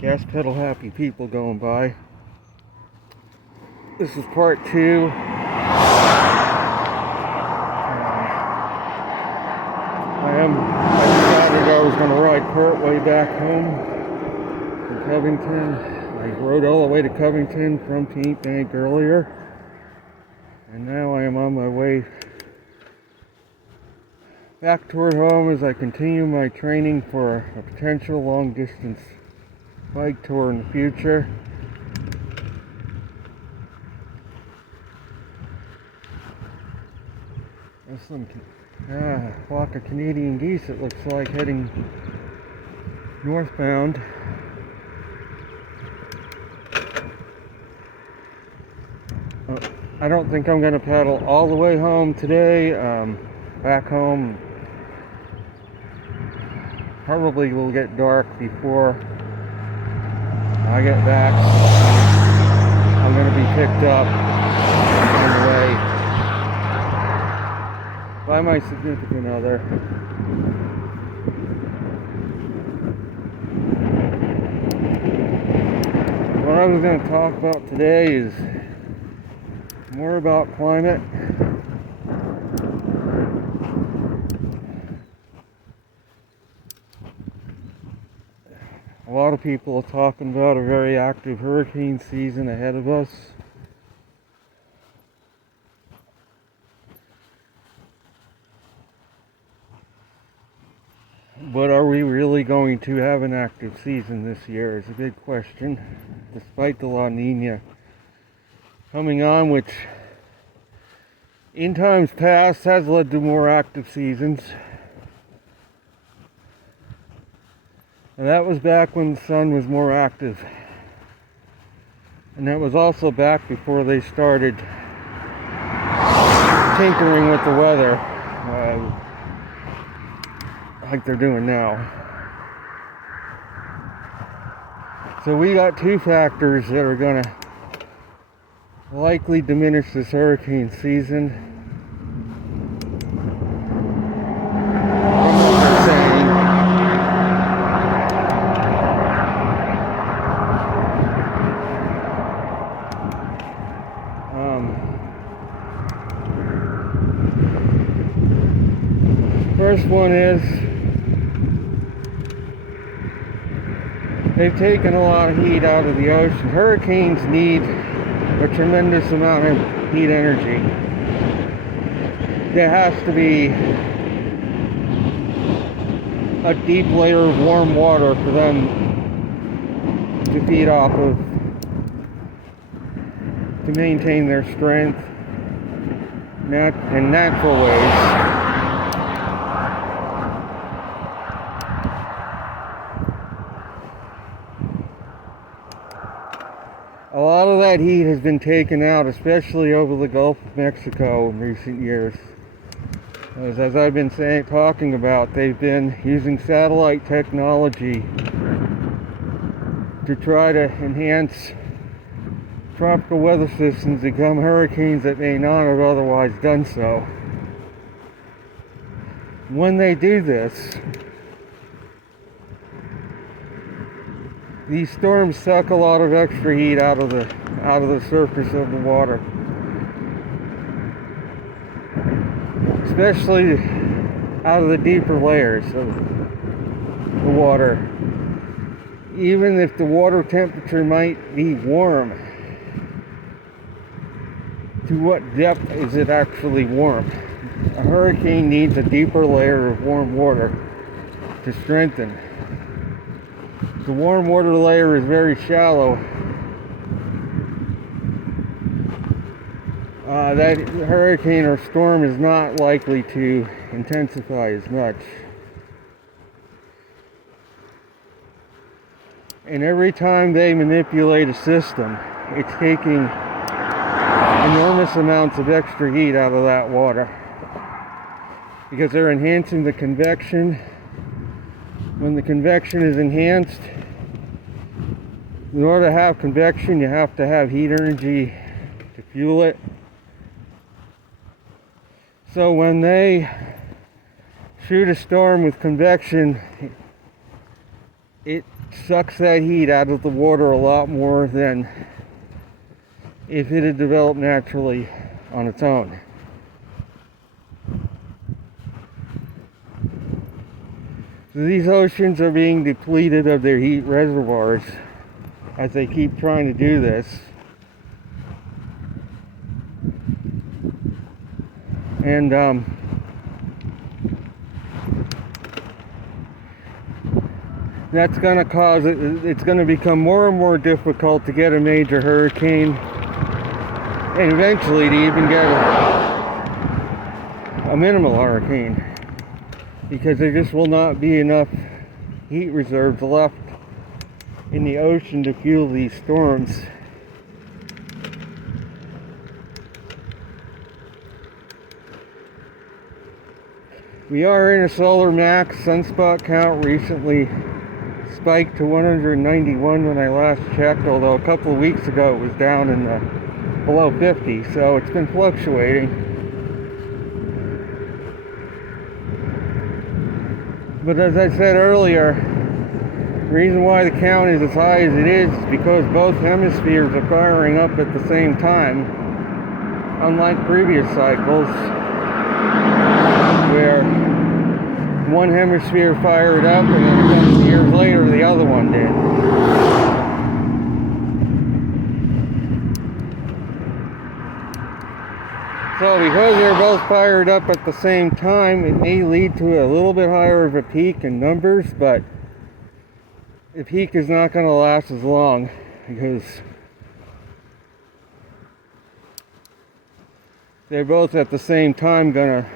Gas pedal happy people going by. This is part 2. I decided I was going to ride part way back home from Covington. I rode all the way to Covington from Paint Bank earlier. And now I am on my way back toward home as I continue my training for a potential long distance bike tour in the future. There's some flock of Canadian geese, it looks like, heading northbound. I don't think I'm going to paddle all the way home today. Back home probably will get dark before I get back. I'm going to be picked up on the way by my significant other. What I was going to talk about today is more about climate. A lot of people are talking about a very active hurricane season ahead of us. But are we really going to have an active season this year is a big question, despite the La Nina coming on, which in times past has led to more active seasons. And that was back when the sun was more active. And that was also back before they started tinkering with the weather like they're doing now. So we got two factors that are going to likely diminish this hurricane season. First one is they've taken a lot of heat out of the ocean. Hurricanes need a tremendous amount of heat energy. There has to be a deep layer of warm water for them to feed off of, to maintain their strength in natural ways. A lot of that heat has been taken out, especially over the Gulf of Mexico in recent years. As I've been talking about, they've been using satellite technology to try to enhance tropical weather systems to become hurricanes that may not have otherwise done so. When they do this, these storms suck a lot of extra heat out of the surface of the water, especially out of the deeper layers of the water. Even if the water temperature might be warm, to what depth is it actually warm? A hurricane needs a deeper layer of warm water to strengthen. The warm water layer is very shallow. That hurricane or storm is not likely to intensify as much. And every time they manipulate a system, it's taking enormous amounts of extra heat out of that water, because they're enhancing the convection. When the convection is enhanced, in order to have convection, you have to have heat energy to fuel it. So when they shoot a storm with convection, it sucks that heat out of the water a lot more than if it had developed naturally on its own. So these oceans are being depleted of their heat reservoirs as they keep trying to do this. And that's going to cause it's going to become more and more difficult to get a major hurricane, and eventually to even get a minimal hurricane, because there just will not be enough heat reserves left in the ocean to fuel these storms. We are in a solar max. Sunspot count recently spiked to 191 when I last checked, although a couple of weeks ago it was down in the below 50, so it's been fluctuating. But as I said earlier, the reason why the count is as high as it is because both hemispheres are firing up at the same time, unlike previous cycles where one hemisphere fired up and then a couple of years later the other one did. So because they're both fired up at the same time, it may lead to a little bit higher of a peak in numbers, but the peak is not going to last as long because they're both at the same time going to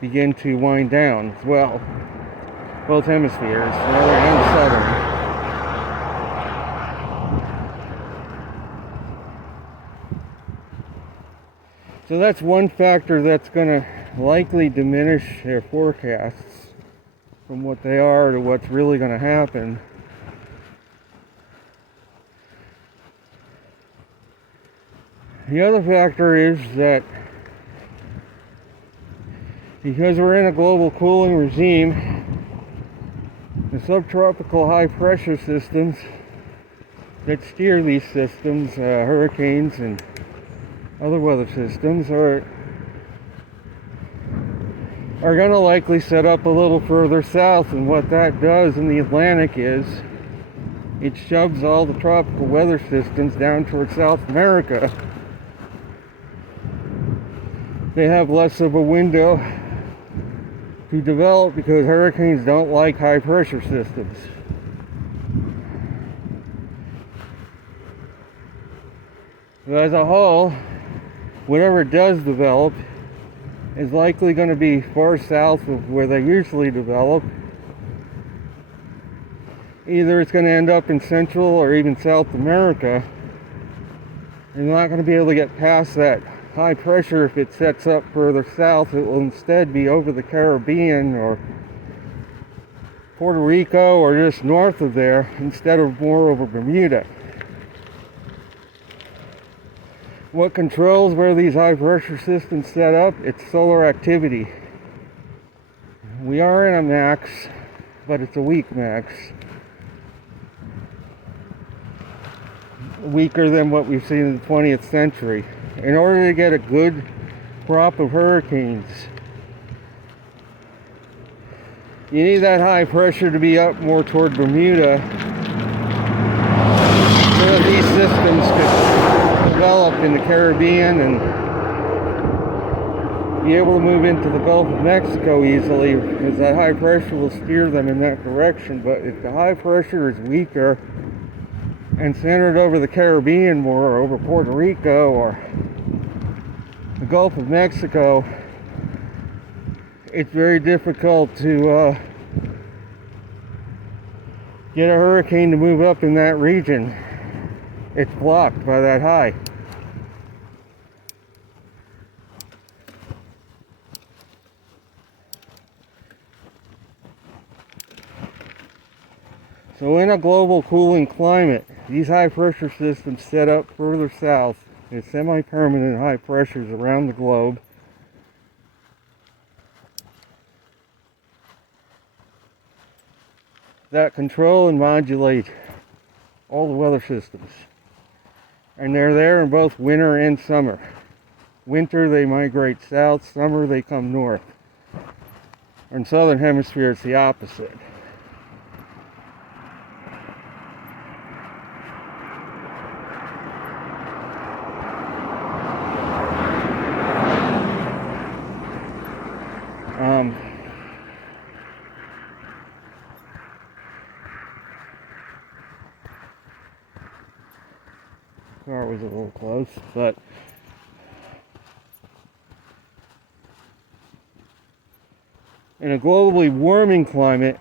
begin to wind down as well. Both hemispheres, northern and southern. So that's one factor that's going to likely diminish their forecasts from what they are to what's really going to happen. The other factor is that because we're in a global cooling regime, the subtropical high pressure systems that steer these systems, hurricanes and other weather systems, are going to likely set up a little further south, and what that does in the Atlantic is it shoves all the tropical weather systems down towards South America. They have less of a window to develop because hurricanes don't like high pressure systems. So as a whole, whatever does develop is likely going to be far south of where they usually develop. Either it's going to end up in Central or even South America, and they're not going to be able to get past that high pressure. If it sets up further south, it will instead be over the Caribbean or Puerto Rico or just north of there instead of more over Bermuda. What controls where these high pressure systems set up? It's solar activity. We are in a max, but it's a weak max. Weaker than what we've seen in the 20th century. In order to get a good crop of hurricanes, you need that high pressure to be up more toward Bermuda so that these systems could develop in the Caribbean and be able to move into the Gulf of Mexico easily, because that high pressure will steer them in that direction. But if the high pressure is weaker and centered over the Caribbean more, or over Puerto Rico or the Gulf of Mexico, it's very difficult to get a hurricane to move up in that region. It's blocked by that high. So in a global cooling climate, these high pressure systems set up further south as semi-permanent high pressures around the globe. that control and modulate all the weather systems. And they're there in both winter and summer. Winter they migrate south, summer they come north. In southern hemisphere it's the opposite. Car was a little close, but in a globally warming climate,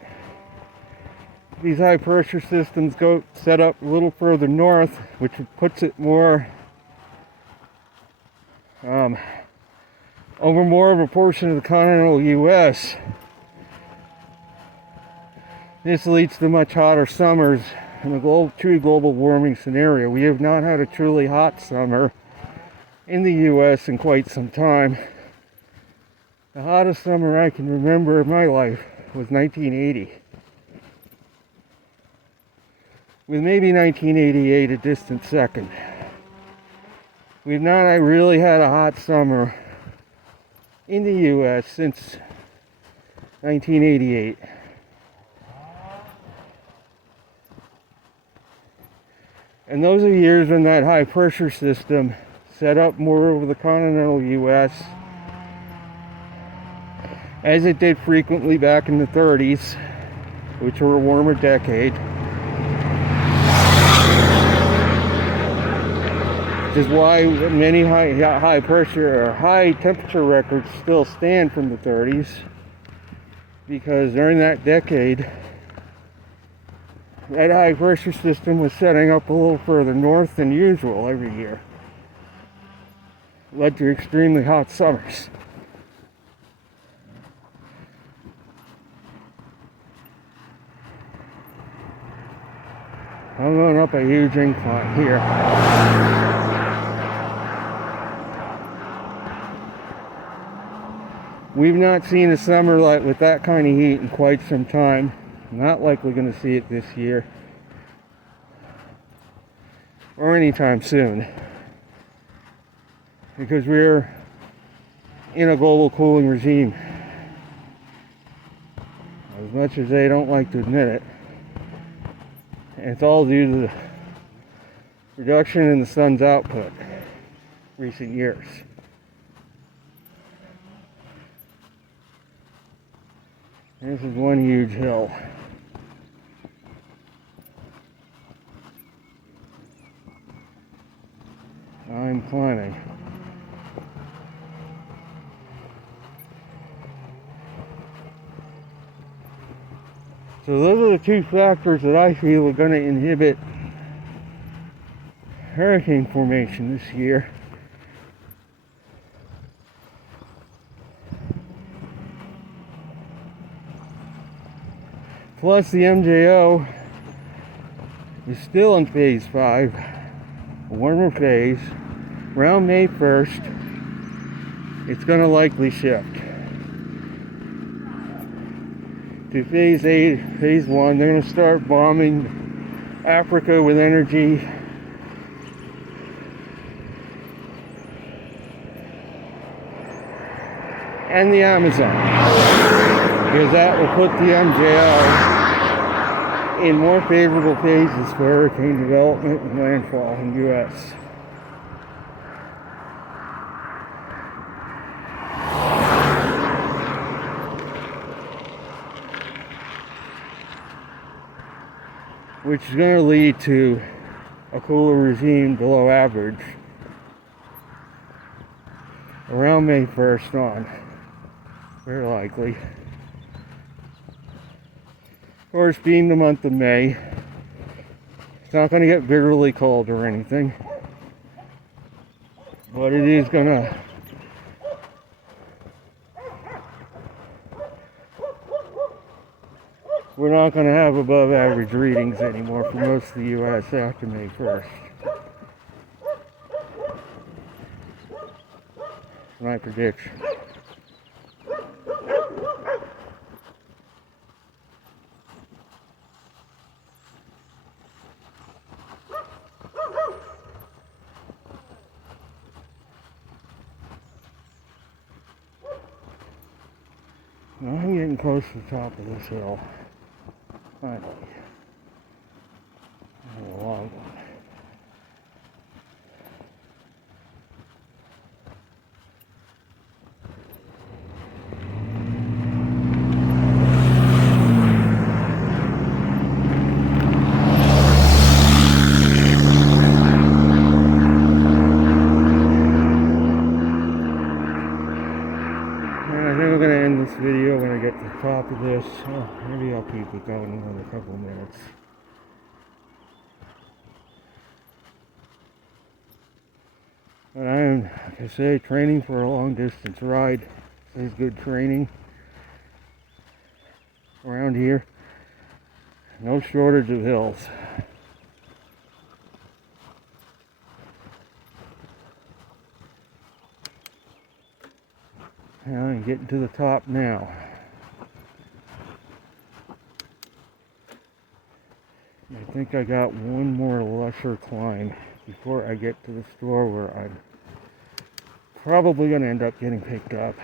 these high pressure systems go set up a little further north, which puts it more over more of a portion of the continental U.S. This leads to much hotter summers in a true global warming scenario. We have not had a truly hot summer in the U.S. in quite some time. The hottest summer I can remember in my life was 1980. With maybe 1988 a distant second. We've not really had a hot summer in the U.S. since 1988. And those are years when that high pressure system set up more over the continental U.S. as it did frequently back in the 30s, which were a warmer decade. Which is why many high pressure or high temperature records still stand from the 30s, because during that decade that high pressure system was setting up a little further north than usual every year. Led to extremely hot summers. I'm going up a huge incline here. We've not seen a summer like with that kind of heat in quite some time. Not likely going to see it this year or anytime soon, because we're in a global cooling regime. As much as they don't like to admit it, and it's all due to the reduction in the sun's output in recent years. This is one huge hill. I'm climbing. So those are the two factors that I feel are going to inhibit hurricane formation this year. Plus the MJO is still in phase 5, a warmer phase. Around May 1st, it's going to likely shift to phase 8, phase 1. They're going to start bombing Africa with energy. And the Amazon, because that will put the MJO in more favorable phases for hurricane development and landfall in the U.S. Which is going to lead to a cooler regime below average around May 1st on, very likely. Of course, being the month of May, it's not going to get bitterly cold or anything, but it is going to we're not going to have above average readings anymore for most of the U.S. after May 1st. My prediction. getting close to the top of this hill. Finally. A long one. This video when I get to the top of this. Maybe I'll keep it going another couple of minutes. But I am, like I say, training for a long distance ride. This is good training around here. No shortage of hills. And I'm getting to the top now. I think I got one more lesser climb before I get to the store where I'm probably going to end up getting picked up.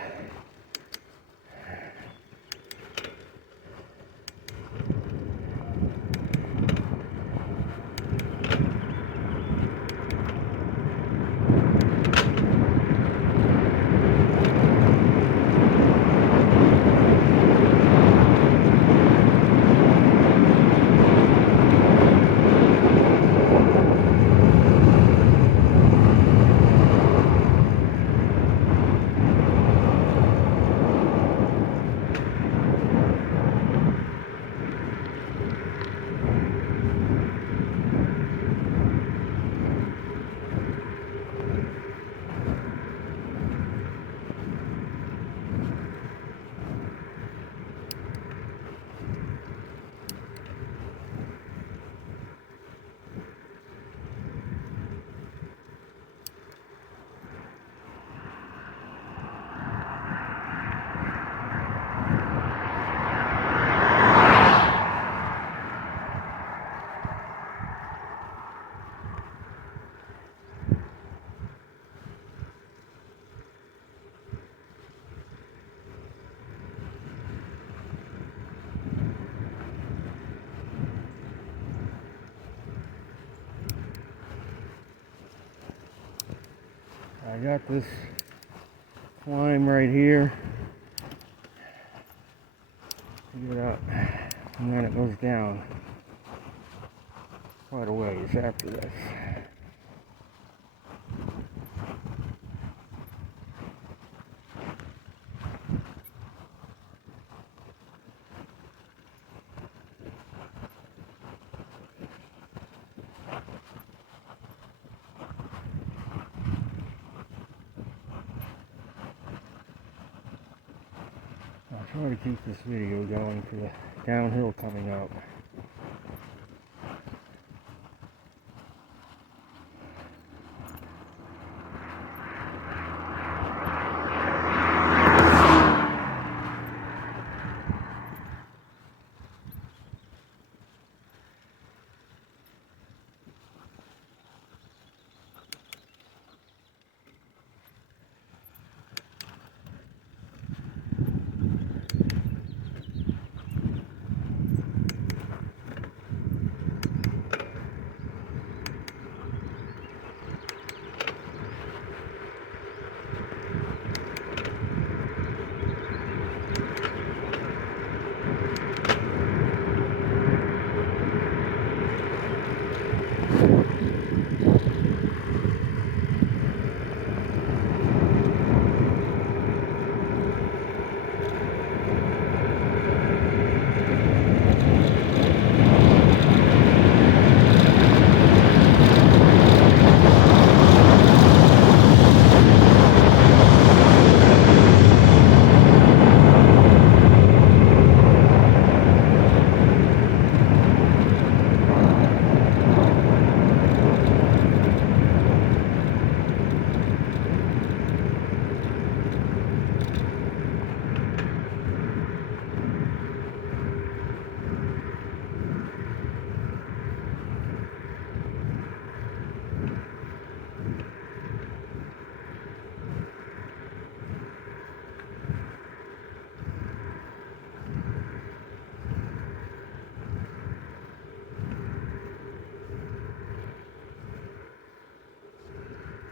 I got this climb right here. Get up, and then it goes down quite a ways after this. I'll try to keep this video going for the downhill coming up.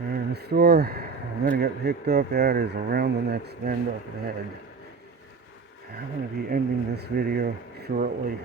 And the store I'm going to get picked up at is around the next bend up ahead. I'm going to be ending this video shortly.